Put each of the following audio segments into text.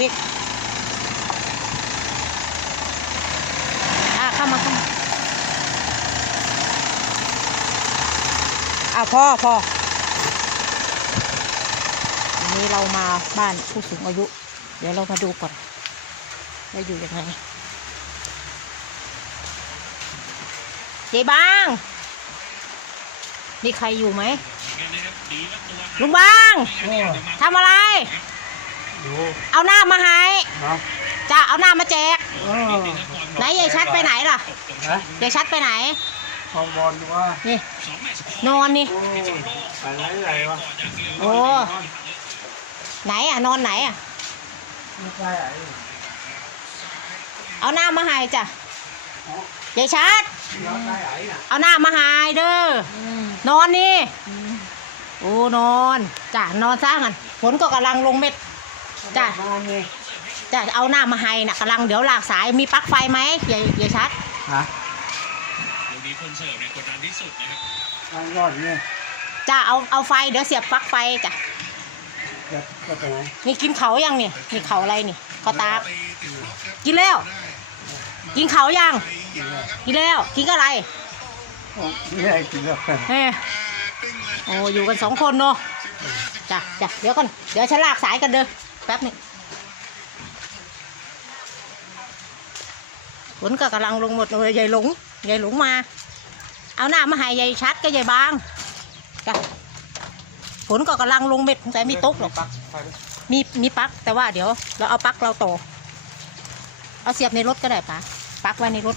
วิกอะเข้ามาเข้ามาอะพ่อพ่อวันนี้เรามาบ้านผู้สูงอายุ เดี๋ยวเรามาดูก่อนว่าอยู่ยังไงเจ๊บางมีใครอยู่ไหมลุงบางโอ้ทำอะไร ดูเอาหน้ามาให้นะจะเอาหน้ามาแจก เออไหนยายชัดไปไหนล่ะนะยายชัดไปไหนทองบอลว่านี่ นอนนี่ โอ้อะไรอะไรวะโอ้ ไหนอะนอนไหนอะ ไม่ใช่ไอ้เอาหน้ามาให้จ้ะอ๋อยายชัด ย้อนได้ไอ้น่ะเอาหน้ามาให้เด้อนอนนี่ โอ้นอนจ้ะนอนซะกันฝนก็กำลังลงเม็ด จ้ะมาไงจ้ะเอาหน้ามาให้น่ะกำลังเดี๋ยวลากสายมีปลั๊กไฟไหมยายยายชัดฮะลูกนี้คนเสิร์ฟเนี่ยกดดันที่สุดนะครับทางยอดนี่จ้ะเอาเอาไฟเดี๋ยวเสียบปลั๊กไฟจ้ะจะก็ตรงไหนนี่กินเขายังเนี่ยนี่เขาอะไรนี่ข้าวตากกินแล้ว กินเขายังกินแล้วกินก็อะไรโอ้ไม่ได้กินแล้วเฮ้โอ้อยู่กันสองคนเนาะจ้ะจ้ะเดี๋ยวก่อนเดี๋ยวฉันลากสายกันเด้อ แป๊บหนึงฝนก็กำลังลงหมดเลยยายหลงยายหลงมา เอาหน้ามาห้ยายชัดก็ยายบางจ้ะฝนก็กำลังลงเม็ดแต่มีตกหรอกมีมีปลักแต่ว่าเดี๋ยว เราเอาปลักเราต่อเอาเสียบในรถก็ได้ปะปลักไว้ในรถ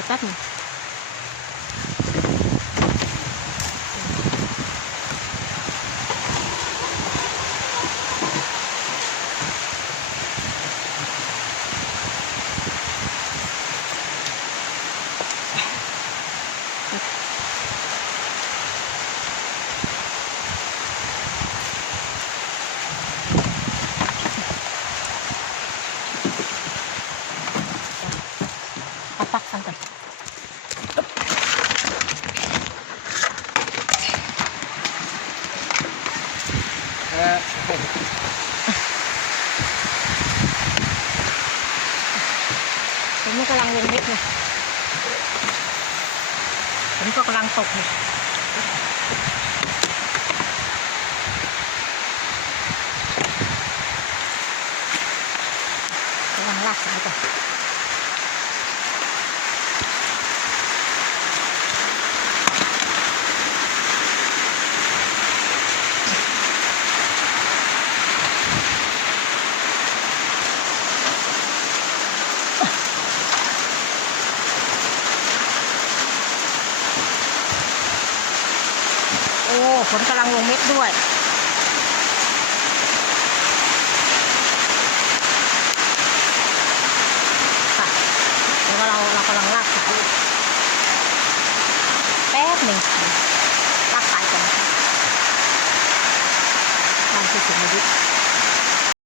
ดี๋ยวแป๊บนึงเอาปลั๊กฟังก่อน ผมกำลังลงเม็ดเลยผมก็กำลังตกเนี่ยกำลังลากสายก่อน โอ้ฝนกำลังลงเม็ดด้วยค่ะเดี๋วเราเรากำลังลากสายแป๊บหนึ่งลากสายก่อนตามที่สูงดู